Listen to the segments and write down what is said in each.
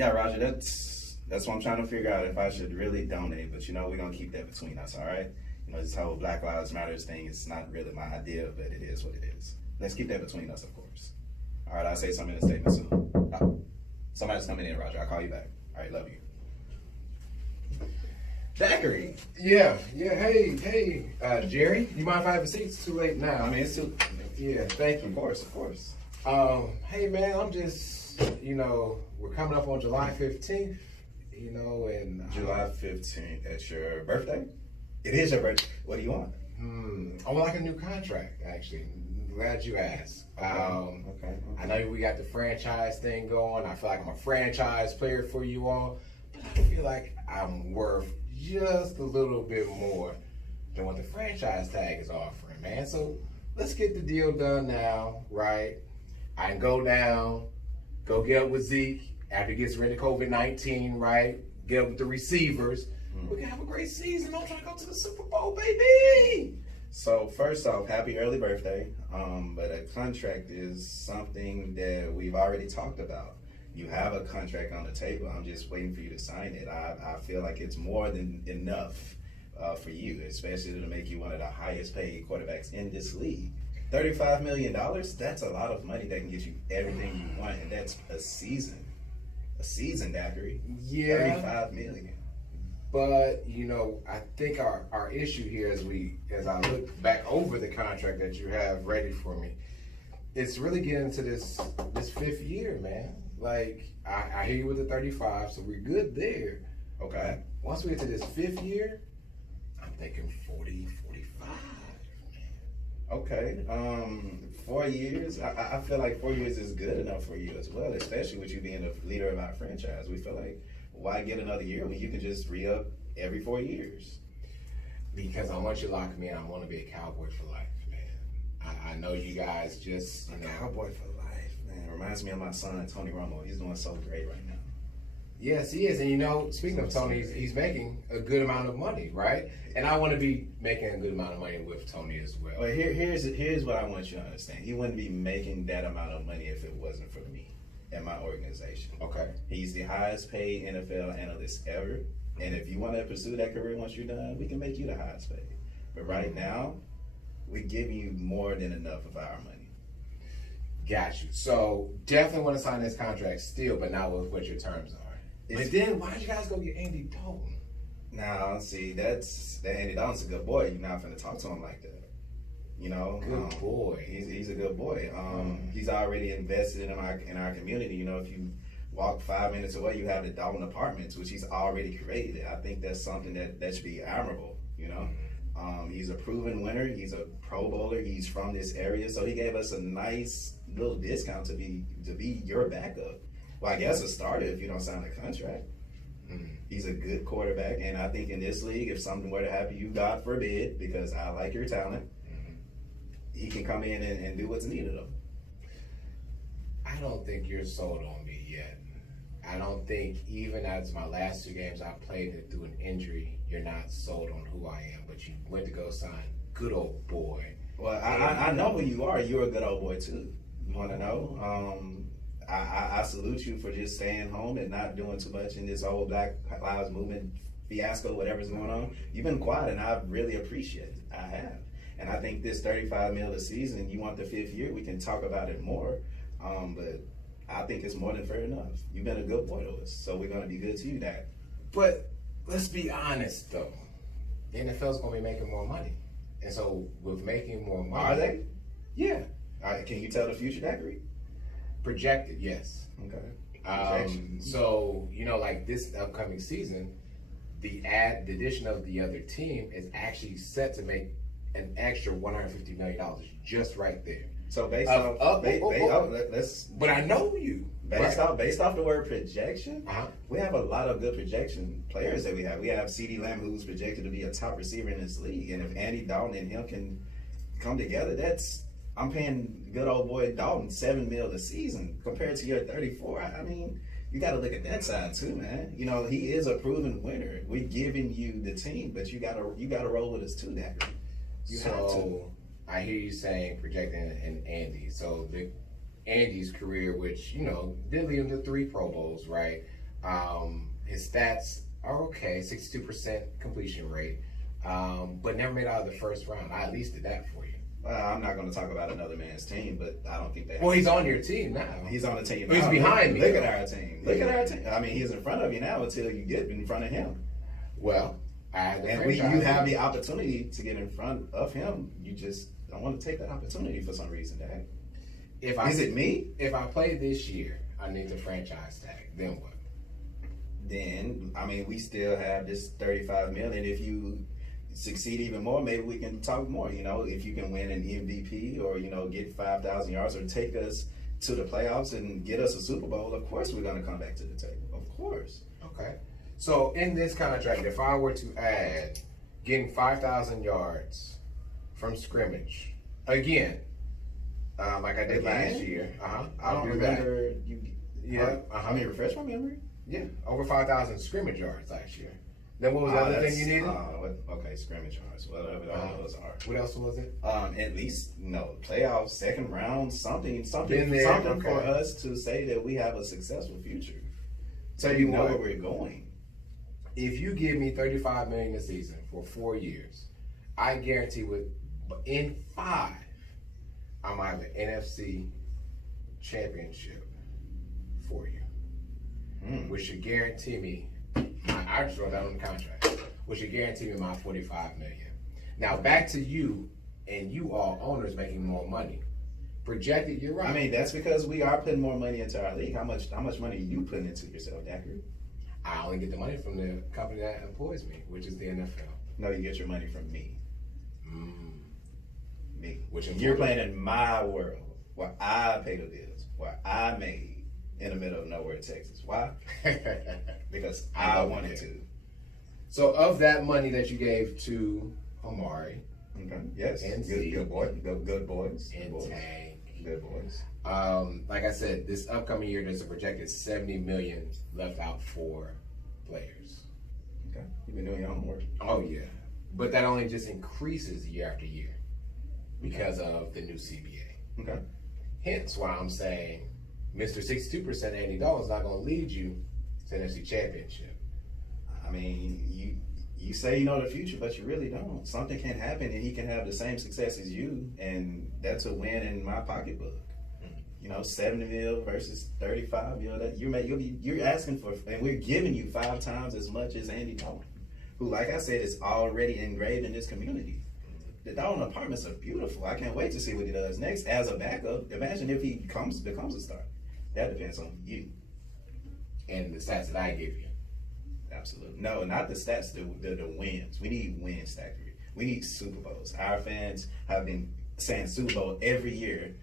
Yeah, Roger, that's what I'm trying to figure out if I should really donate. But we're gonna keep that between us, all right? This whole Black Lives Matters thing is not really my idea, but it is what it is. Let's keep that between us, of course. All right, I'll say something in a statement soon. Somebody's coming in, Roger. I'll call you back. All right, love you. Zachary. Yeah. Hey, Jerry, you mind if I have a seat? It's too late now. I mean, it's too. Yeah, thank you. Of course. Hey, man, I'm just, we're coming up on July 15th, and July 15th. That's your birthday? It is your birthday. What do you want? I would like a new contract, actually. I'm glad you asked. Okay. I know we got the franchise thing going. I feel like I'm a franchise player for you all, but I feel like I'm worth just a little bit more than what the franchise tag is offering, man. So let's get the deal done now, right? I can go down, go get up with Zeke after he gets rid of COVID-19, right? Get up with the receivers. We can have a great season. I'm trying to go to the Super Bowl, baby. So first off, happy early birthday. But a contract is something that we've already talked about. You have a contract on the table. I'm just waiting for you to sign it. I feel like it's more than enough for you, especially to make you one of the highest paid quarterbacks in this league. $35 million, that's a lot of money that can get you everything you want, and that's a season. A season, Zachary. Yeah. $35 million. But, I think our issue here as I look back over the contract that you have ready for me, it's really getting into this fifth year, man. Like, I hear you with the 35, so we're good there. Okay. Once we get to this fifth year, I'm thinking 40, 45. Okay. 4 years. I feel like 4 years is good enough for you as well, especially with you being the leader of our franchise. We feel like, why get another year when you can just re-up every 4 years? Because I want you to lock me in. I want to be a Cowboy for life, man. I know you guys just, Cowboy for life, man. Reminds me of my son, Tony Romo. He's doing so great right now. Yes, he is. And speaking of Tony, he's making a good amount of money, right? And I want to be making a good amount of money with Tony as well. Well, here's what I want you to understand. He wouldn't be making that amount of money if it wasn't for me and my organization. Okay. He's the highest paid NFL analyst ever. And if you want to pursue that career once you're done, we can make you the highest paid. But right now, we give you more than enough of our money. Got you. So definitely want to sign this contract still, but not with what your terms are. But then why did you guys go get Andy Dalton? Now, see, that Andy Dalton's a good boy. You're not going to talk to him like that. Good boy. He's a good boy. He's already invested in our community. If you walk 5 minutes away, you have the Dalton Apartments, which he's already created. I think that's something that should be admirable. He's a proven winner. He's a Pro Bowler. He's from this area, so he gave us a nice little discount to be your backup. Well, I guess a starter if you don't sign a contract. He's a good quarterback, and I think in this league, if something were to happen, you God forbid, because I like your talent, he can come in and do what's needed of him. I don't think you're sold on me yet. I don't think even as my last 2 games I played it through an injury, you're not sold on who I am, but you went to go sign good old boy. Well, I know who you are. You're a good old boy too. You want to know? I salute you for just staying home and not doing too much in this whole Black Lives Movement fiasco, whatever's going on. You've been quiet, and I really appreciate it. I have. And I think this $35 million a season, you want the 5th year, we can talk about it more. But I think it's more than fair enough. You've been a good boy to us, so we're going to be good to you, Dak. But let's be honest, though. The NFL's going to be making more money. And so with making more money... Are they? Yeah. Can you tell the future, Zachary? Projected, yes. Okay. So, like this upcoming season, the addition of the other team is actually set to make an extra $150 million just right there. So But I know you. Based off the word projection, we have a lot of good projection players that we have. We have Sheedy who's projected to be a top receiver in this league, and if Andy Dalton and him can come together, I'm paying good old boy Dalton $7 million a season compared to your 34. I mean, you got to look at that side too, man. He is a proven winner. We're giving you the team, but you got to roll with us too, Dak. You have to. I hear you saying projecting an Andy. So Andy's career, which did lead him to 3 Pro Bowls, right? His stats are okay, 62% completion rate, but never made out of the first round. I at least did that for you. I'm not going to talk about another man's team, but I don't think they. Well, he's on your team now. He's on the team. He's behind me. Look at our team. Look at our team. I mean, he's in front of you now until you get in front of him. Well, you have the opportunity to get in front of him. You just don't want to take that opportunity for some reason, Dad. Is it me? If I play this year, I need the franchise tag. Then what? Then, I mean, we still have this $35 million. If you succeed even more, maybe we can talk more. You know, if you can win an MVP or, you know, get 5,000 yards or take us to the playoffs and get us a Super Bowl, of course we're going to come back to the table. Of course. Okay. So in this contract, if I were to add getting 5,000 yards from scrimmage, again, like I did last year, I don't remember that. Yeah. I mean, refresh my memory. Yeah, over 5,000 scrimmage yards last year. Then what was the other thing you needed? Okay, scrimmage yards. Whatever those are. What else was it? At least playoffs, second round, something Okay. for us to say that we have a successful future. Tell you know what, where we're going. If you give me $35 million a season for 4 years, I guarantee in 5, I might have an NFC championship for you, which should guarantee me. I just wrote that on the contract, which should guarantee me my $45 million. Now back to you and you all owners making more money. Projected, you're right. I mean, that's because we are putting more money into our league. How much money are you putting into yourself, Dacker? I only get the money from the company that employs me, which is the NFL. No, you get your money from me. Me. Which you're playing in my world, where I pay the bills, where I made in the middle of nowhere, Texas. Why? Because I wanted to. So, of that money that you gave to Omari, yes, and good boys, and Tank, good boys. Like I said, this upcoming year there's a projected $70 million left out for players. Okay, you've been doing your homework. Oh yeah, but that only just increases year after year because of the new CBA. Okay. Hence why I'm saying Mr. 62% Andy Dalton's not going to lead you to the NFC Championship. I mean, you say you know the future, but you really don't. Something can happen, and he can have the same success as you, and that's a win in my pocketbook. You know, 70 mil versus 35. You know that you're asking for, and we're giving you 5 times as much as Andy Dalton, who, like I said, is already engraved in this community. The Dalton apartments are beautiful. I can't wait to see what he does next as a backup. Imagine if he becomes a star. That depends on you. And the stats that I give you. Absolutely. No, not the stats, the wins. We need wins, Zachary. We need Super Bowls. Our fans have been saying Super Bowl every year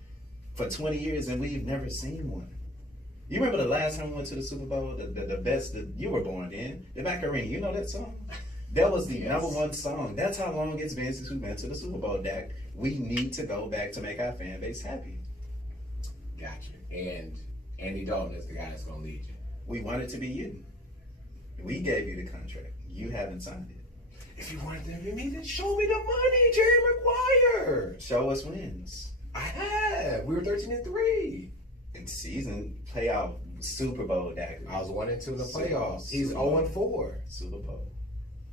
for 20 years, and we've never seen one. You remember the last time we went to the Super Bowl? The best that you were born in? The Macarena. You know that song? That was the number one song. That's how long it's been since we've been to the Super Bowl, Dak. We need to go back to make our fan base happy. Gotcha. And Andy Dalton is the guy that's going to lead you. We want it to be you. We gave you the contract. You haven't signed it. If you wanted to be me, then show me the money, Jerry Maguire. Show us wins. I have. We were 13-3. In season playoff Super Bowl, Dak. I was 1-2 in the playoffs. He's 0-4. Super Bowl.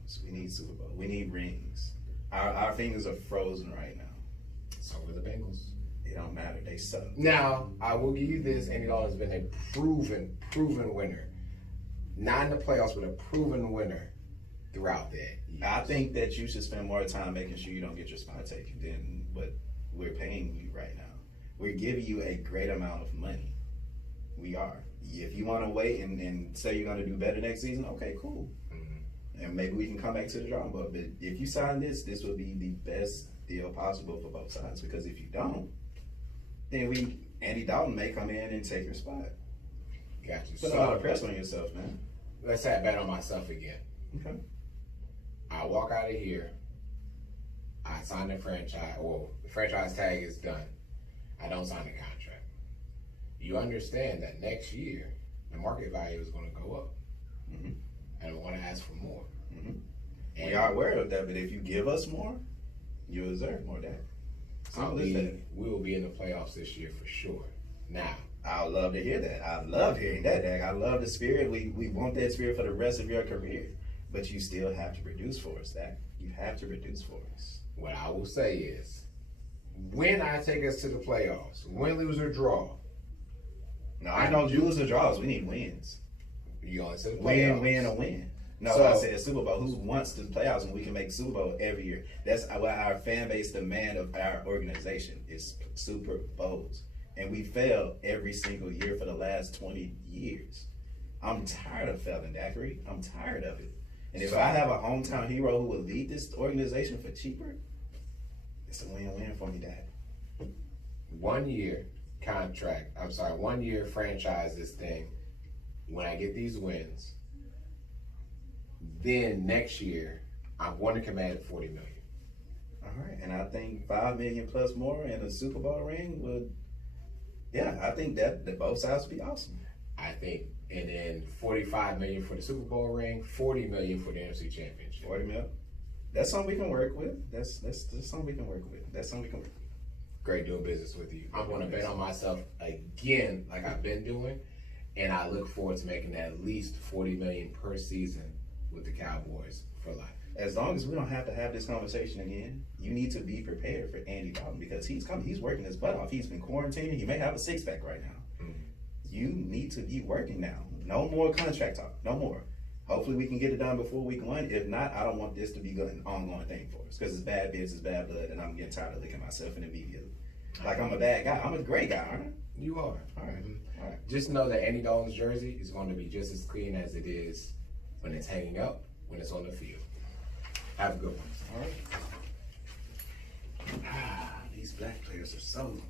So we need Super Bowl. We need rings. Our fingers are frozen right now. So are the Bengals. It don't matter. They suck. Now, I will give you this. Andy Dalton has been a proven winner. Not in the playoffs, but a proven winner throughout that. I think that you should spend more time making sure you don't get your spot taken than what we're paying you right now. We're giving you a great amount of money. We are. If you want to wait and say you're going to do better next season, okay, cool. And maybe we can come back to the drawing board. But if you sign this will be the best deal possible for both sides. Because if you don't, then Andy Dalton may come in and take your spot. Gotcha. Put a lot of pressure on yourself, man. Let's say I bet on myself again. Okay. I walk out of here. I sign the franchise. Well, the franchise tag is done. I don't sign the contract. You understand that next year the market value is going to go up, and I want to ask for more. And we are aware of that, but if you give us more, you deserve more. That. We will be in the playoffs this year for sure. Now, I would love to hear that. I love hearing that, Dak. I love the spirit. We want that spirit for the rest of your career. But you still have to produce for us, Dak. You have to produce for us. What I will say is, when I take us to the playoffs, win, lose, or draw. No, I don't lose or draws. We need wins. You only said playoffs. Win, or win. No, So, I said Super Bowl. Who wants the playoffs when we can make Super Bowl every year? That's what our fan base demand of our organization is Super Bowls. And we fail every single year for the last 20 years. I'm tired of failing, Daiquiri. I'm tired of it. And if I have a hometown hero who will lead this organization for cheaper, it's a win-win for me, Dad. 1 year contract. 1 year franchise this thing. When I get these wins, then next year I'm going to command $40 million. All right, and I think $5 million plus more and a Super Bowl ring would. Yeah, I think that both sides would be awesome. I think, and then $45 million for the Super Bowl ring, $40 million for the NFC Championship. 40 mil. That's something we can work with. That's something we can work with. That's something we can work with. Great doing business with you. I'm going to bet on myself again, like I've been doing, and I look forward to making at least $40 million per season with the Cowboys for life. As long as we don't have to have this conversation again, you need to be prepared for Andy Dalton because he's coming. He's working his butt off. He's been quarantining. He may have a six-pack right now. Mm-hmm. You need to be working now. No more contract talk. No more. Hopefully we can get it done before week 1. If not, I don't want this to be an ongoing thing for us because it's bad business, bad blood, and I'm getting tired of looking at myself in the media like I'm a bad guy. I'm a great guy, aren't I? You are. All right. All right. Just know that Andy Dalton's jersey is going to be just as clean as it is when it's hanging up, when it's on the field. Have a good one. All right. These black players are so